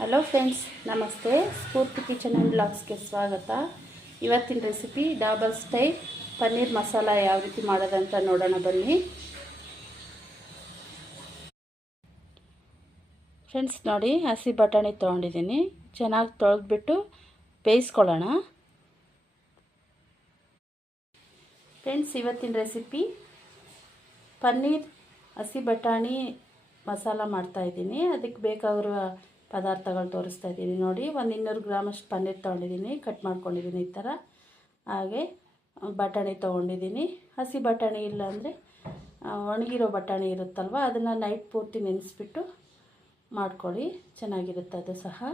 Hello friends ನಮಸ್ತೆ ಸ್ಫೂರ್ತಿ kitchen and ಬ್ಲಾಗ್ಸ್ಗೆ ಸ್ವಾಗತ. ಇವತ್ತಿನ ರೆಸಿಪಿ ಡಾಬಲ್ ಸ್ಟೈಲ್ ಪನ್ನೀರ್ ಮಸಾಲ ಯಾವ ರೀತಿ ಮಾಡೋದಂತ ನೋಡೋಣ ಬನ್ನಿ. ಫ್ರೆಂಡ್ಸ್ ನೋಡಿ, ಹಸಿ ಬಟಾಣಿ ತೊಗೊಂಡಿದ್ದೀನಿ. ಚೆನ್ನಾಗಿ ತೊಳೆದ್ಬಿಟ್ಟು ಬೇಯಿಸ್ಕೊಳ್ಳೋಣ. ಫ್ರೆಂಡ್ಸ್ ಇವತ್ತಿನ ರೆಸಿಪಿ ಪನ್ನೀರ್, ಹಸಿ ಬಟಾಣಿ ಮಸಾಲ ಮಾಡ್ತಾಯಿದ್ದೀನಿ ಅದಕ್ಕೆ ಬೇಕಾಗಿರುವ ಪದಾರ್ಥಗಳು ತೋರಿಸ್ತಾ ಇದ್ದೀನಿ ನೋಡಿ, ಒಂದು ಇನ್ನೂರು ಗ್ರಾಮಷ್ಟು ಪನ್ನೀರ್ ತೊಗೊಂಡಿದ್ದೀನಿ. ಕಟ್ ಮಾಡ್ಕೊಂಡಿದ್ದೀನಿ ಈ ಥರ ಹಾಗೆ ಬಟಾಣಿ ತೊಗೊಂಡಿದ್ದೀನಿ. ಹಸಿ ಬಟಾಣಿ ಇಲ್ಲಾಂದರೆ ಒಣಗಿರೋ ಬಟಾಣಿ ಇರುತ್ತಲ್ವ, ಅದನ್ನು ನೈಟ್ ಪೂರ್ತಿ ನೆನೆಸ್ಬಿಟ್ಟು ಮಾಡ್ಕೊಳ್ಳಿ. ಚೆನ್ನಾಗಿರುತ್ತೆ ಅದು ಸಹ.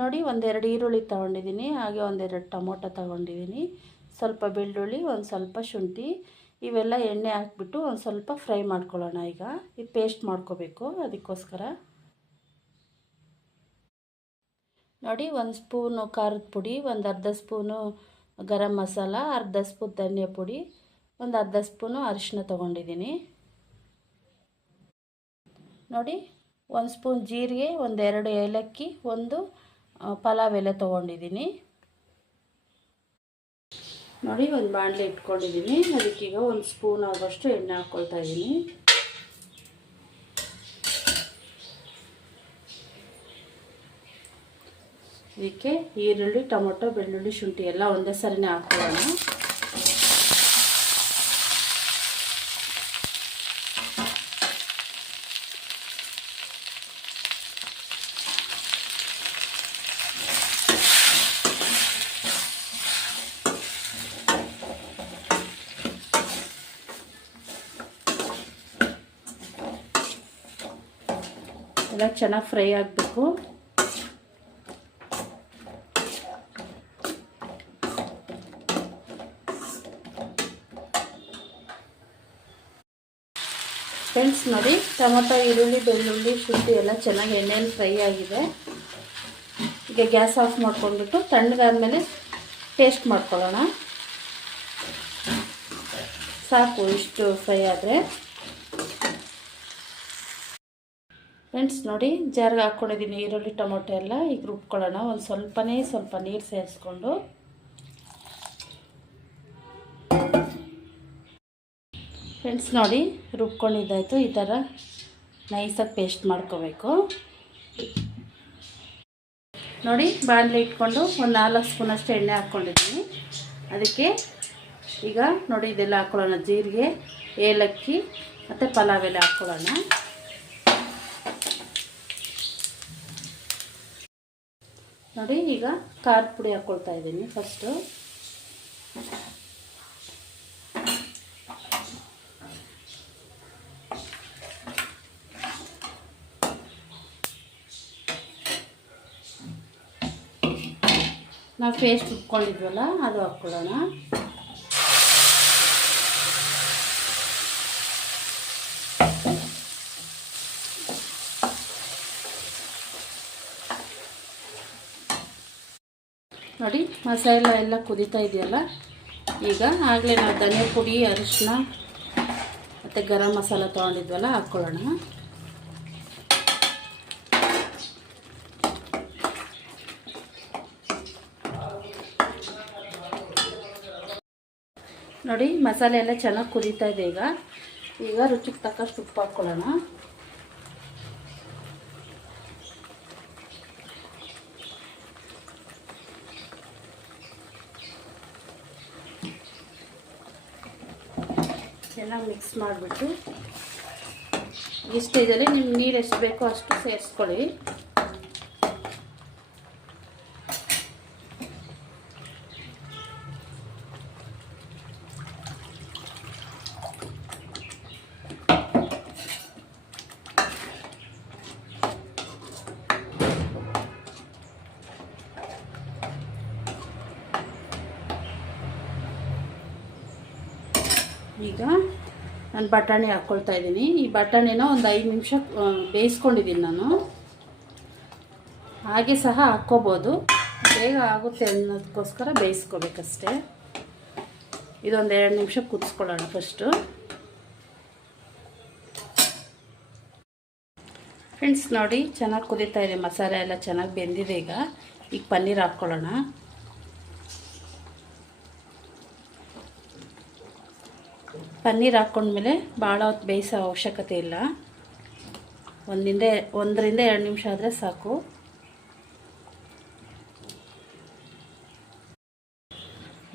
ನೋಡಿ, ಒಂದೆರಡು ಈರುಳ್ಳಿ ತೊಗೊಂಡಿದ್ದೀನಿ. ಹಾಗೆ ಒಂದೆರಡು ಟೊಮೊಟೊ ತೊಗೊಂಡಿದ್ದೀನಿ. ಸ್ವಲ್ಪ ಬೆಳ್ಳುಳ್ಳಿ, ಒಂದು ಸ್ವಲ್ಪ ಶುಂಠಿ ಇವೆಲ್ಲ ಎಣ್ಣೆ ಹಾಕ್ಬಿಟ್ಟು ಒಂದು ಸ್ವಲ್ಪ ಫ್ರೈ ಮಾಡ್ಕೊಳ್ಳೋಣ ಈಗ. ಈ ಪೇಸ್ಟ್ ಮಾಡ್ಕೋಬೇಕು ಅದಕ್ಕೋಸ್ಕರ. ನೋಡಿ, ಒಂದು ಸ್ಪೂನು ಖಾರದ ಪುಡಿ, ಒಂದು ಅರ್ಧ ಸ್ಪೂನು ಗರಂ ಮಸಾಲ, ಅರ್ಧ ಸ್ಪೂನ್ ಧನಿಯಾ ಪುಡಿ, ಒಂದು ಅರ್ಧ ಸ್ಪೂನು ಅರಿಶಿನ ತೊಗೊಂಡಿದ್ದೀನಿ. ನೋಡಿ, ಒಂದು ಸ್ಪೂನ್ ಜೀರಿಗೆ ಒಂದೆರಡು ಏಲಕ್ಕಿ, ಒಂದು ಪಲಾವ್ ಎಲೆ ತೊಗೊಂಡಿದ್ದೀನಿ. ನೋಡಿ, ಒಂದು ಬಾಣಲೆ ಇಟ್ಕೊಂಡಿದ್ದೀನಿ ಅದಕ್ಕೀಗ ಒಂದು ಸ್ಪೂನ್ ಆಗೋಷ್ಟು ಎಣ್ಣೆ ಹಾಕ್ಕೊಳ್ತಾ ಇದ್ದೀನಿ ಇದಕ್ಕೆ ಈರುಳ್ಳಿ, ಟೊಮೊಟೊ, ಬೆಳ್ಳುಳ್ಳಿ ಶುಂಠಿ ಎಲ್ಲ ಒಂದೇ ಸರಿನೇ ಹಾಕ್ಕೊಳ್ಳೋಣ ಎಲ್ಲ ಚೆನ್ನಾಗಿ ಫ್ರೈ ಆಗಬೇಕು. ಫ್ರೆಂಡ್ಸ್ ನೋಡಿ, ಟೊಮೊಟೊ, ಈರುಳ್ಳಿ, ಬೆಳ್ಳುಳ್ಳಿ, ಶುಂಠಿ ಎಲ್ಲ ಚೆನ್ನಾಗಿ ಎಣ್ಣೆಯಲ್ಲಿ ಫ್ರೈ ಆಗಿದೆ. ಈಗ ಗ್ಯಾಸ್ ಆಫ್ ಮಾಡ್ಕೊಂಡ್ಬಿಟ್ಟು ತಣ್ಣಗಾದ್ಮೇಲೆ ಟೇಸ್ಟ್ ಮಾಡ್ಕೊಳ್ಳೋಣ. ಸಾಕು, ಇಷ್ಟು ಫ್ರೈ ಆದರೆ. ಫ್ರೆಂಡ್ಸ್ ನೋಡಿ, ಜಾರ್ಗೆ ಹಾಕ್ಕೊಂಡಿದ್ದೀನಿ ಈರುಳ್ಳಿ, ಟೊಮೊಟೊ ಎಲ್ಲ ಈಗ ರುಬ್ಕೊಳ್ಳೋಣ ಒಂದು ಸ್ವಲ್ಪನೇ ಸ್ವಲ್ಪ ನೀರು ಸೇರಿಸ್ಕೊಂಡು. ಫ್ರೆಂಡ್ಸ್ ನೋಡಿ, ರುಬ್ಕೊಂಡಿದ್ದಾಯಿತು. ಈ ಥರ ನೈಸಾಗಿ ಪೇಸ್ಟ್ ಮಾಡ್ಕೋಬೇಕು. ನೋಡಿ, ಬಾಣಲೆ ಇಟ್ಕೊಂಡು ಒಂದು ನಾಲ್ಕು ಸ್ಪೂನಷ್ಟು ಎಣ್ಣೆ ಹಾಕ್ಕೊಂಡಿದ್ದೀನಿ ಅದಕ್ಕೆ ಈಗ ನೋಡಿ, ಇದೆಲ್ಲ ಹಾಕ್ಕೊಳ್ಳೋಣ ಜೀರಿಗೆ, ಏಲಕ್ಕಿ ಮತ್ತು ಪಲಾವ್ ಎಲೆ ಹಾಕ್ಕೊಳ್ಳೋಣ ನೋಡಿ ಈಗ ಖಾರದ ಪುಡಿ ಹಾಕ್ಕೊಳ್ತಾ ಇದ್ದೀನಿ ಫಸ್ಟು ನಾವು ಪೇಸ್ಟ್ ಉಟ್ಕೊಂಡಿದ್ವಲ್ಲ ಅದು ಹಾಕ್ಕೊಳ್ಳೋಣ ನೋಡಿ, ಮಸಾಲೆ ಎಲ್ಲ ಕುದೀತಾ ಇದೆಯಲ್ಲ? ಈಗ ಆಗಲೇ ನಾವು ಧನಿಯಾ ಪುಡಿ ಅರಿಶಿನ ಮತ್ತು ಗರಂ ಮಸಾಲ ತೊಗೊಂಡಿದ್ವಲ್ಲ, ಹಾಕ್ಕೊಳ್ಳೋಣ. ನೋಡಿ, ಮಸಾಲೆ ಎಲ್ಲ ಚೆನ್ನಾಗಿ ಕುದೀತಾ ಇದೆ ಈಗ. ಈಗ ರುಚಿಗೆ ತಕ್ಕಷ್ಟು ಉಪ್ಪು ಹಾಕ್ಕೊಳ್ಳೋಣ. ಚೆನ್ನಾಗಿ ಮಿಕ್ಸ್ ಮಾಡಿಬಿಟ್ಟು ಈ ಸ್ಟೇಜಲ್ಲಿ ನಿಮ್ಗೆ ನೀರು ಎಷ್ಟು ಬೇಕೋ ಅಷ್ಟು ಸೇರಿಸ್ಕೊಳ್ಳಿ. ಈಗ ನಾನು ಬಟಾಣಿ ಹಾಕ್ಕೊಳ್ತಾ ಇದ್ದೀನಿ. ಈ ಬಟಾಣಿನ ಒಂದು ಐದು ನಿಮಿಷ ಬೇಯಿಸ್ಕೊಂಡಿದ್ದೀನಿ ನಾನು. ಹಾಗೆ ಸಹ ಹಾಕ್ಕೋಬೋದು. ಬೇಗ ಆಗುತ್ತೆ ಅನ್ನೋದಕ್ಕೋಸ್ಕರ ಬೇಯಿಸ್ಕೋಬೇಕಷ್ಟೇ. ಇದೊಂದು ಎರಡು ನಿಮಿಷ ಕುದಿಸ್ಕೊಳ್ಳೋಣ ಫಸ್ಟು ಫ್ರೆಂಡ್ಸ್ ನೋಡಿ, ಚೆನ್ನಾಗಿ ಕುದೀತಾ ಇದೆ. ಮಸಾಲೆ ಎಲ್ಲ ಚೆನ್ನಾಗಿ ಬೆಂದಿದೆ ಈಗ. ಈಗ ಪನ್ನೀರ್ ಹಾಕ್ಕೊಳ್ಳೋಣ. ಪನ್ನೀರ್ ಹಾಕ್ಕೊಂಡ್ಮೇಲೆ ಭಾಳ ಹೊತ್ತು ಬೇಯಿಸೋ ಅವಶ್ಯಕತೆ ಇಲ್ಲ. ಒಂದಿಂದ, ಒಂದರಿಂದ ಎರಡು ನಿಮಿಷ ಆದರೆ ಸಾಕು.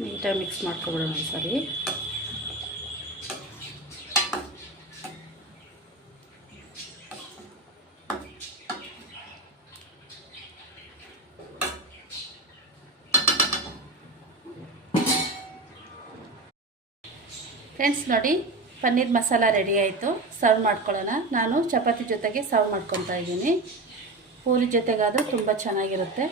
ನೀಟಾಗಿ ಮಿಕ್ಸ್ ಮಾಡ್ಕೊಬಿಡೋಣ ಒಂದ್ಸರಿ. ಫ್ರೆಂಡ್ಸ್ ನೋಡಿ, ಪನ್ನೀರ್ ಮಸಾಲ ರೆಡಿ ಆಯಿತು. ಸರ್ವ್ ಮಾಡ್ಕೊಳ್ಳೋಣ. ನಾನು ಚಪಾತಿ ಜೊತೆಗೆ ಸರ್ವ್ ಮಾಡ್ಕೊತಾ ಇದ್ದೀನಿ. ಪೂರಿ ಜೊತೆಗಾದರೂ ತುಂಬ ಚೆನ್ನಾಗಿರುತ್ತೆ.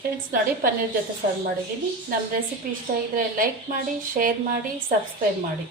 ಫ್ರೆಂಡ್ಸ್ ನೋಡಿ, ಪನ್ನೀರ್ ಜೊತೆ ಸರ್ವ್ ಮಾಡಿದ್ದೀನಿ. ನಮ್ಮ ರೆಸಿಪಿ ಇಷ್ಟ ಇದ್ದರೆ ಲೈಕ್ ಮಾಡಿ ಶೇರ್ ಮಾಡಿ ಸಬ್ಸ್ಕ್ರೈಬ್ ಮಾಡಿ.